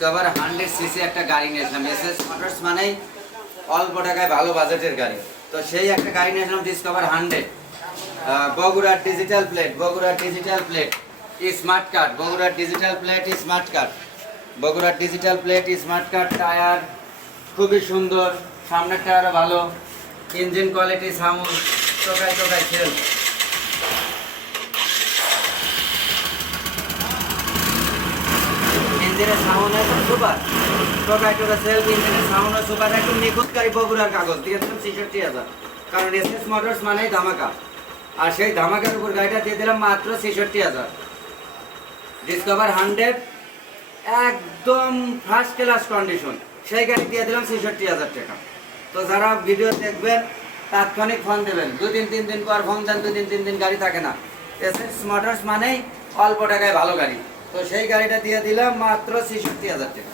Discover 100 CC একটা গাড়ি নিয়েছিলাম। এসএস মোটরস মানেই অল্প টাকায় ভালো বাজেটের গাড়ি। তো সেই একটা গাড়ি নিয়েছিলাম ডিসকভার 100, বগুড়ার ডিজিটাল প্লেট, বগুড়ার ডিজিটাল প্লেট স্মার্ট কার্ড, বগুড়ার ডিজিটাল প্লেট স্মার্ট কার্ড, বগুড়ার digital plate smart card. Tyre খুবই সুন্দর, সামনের টায়ারও ভালো, ইঞ্জিন কোয়ালিটি, সাউন্ড টোকায় টোকায় খেল। ইঞ্জিনের সাউন্ড একদম সুপার, টোকায় টোকায় সেলফ, ইঞ্জিনের সাউন্ডও সুপার, একদম নিখুঁত গাড়ি। বগুড়ার কাগজ দিয়েছিলাম 66,000, কারণ এসএস মোটরস মানেই ধামাকা। আর সেই ধামাকার উপর গাড়িটা দিয়ে দিলাম মাত্র 66,000। ডিসকভার 100 একদম ফার্স্ট ক্লাস কন্ডিশন, সেই গাড়ি দিয়ে দিলাম 66,000 টাকা। তো যারা ভিডিও দেখবেন তাৎক্ষণিক ফোন দেবেন, 2-3 দিন পর ফোন দেন, 2-3 দিন গাড়ি থাকে না। এসএস মোটরস মানেই অল্প টাকায় ভালো গাড়ি। তো সেই গাড়িটা দিয়ে দিলাম মাত্র 66,000 টাকা।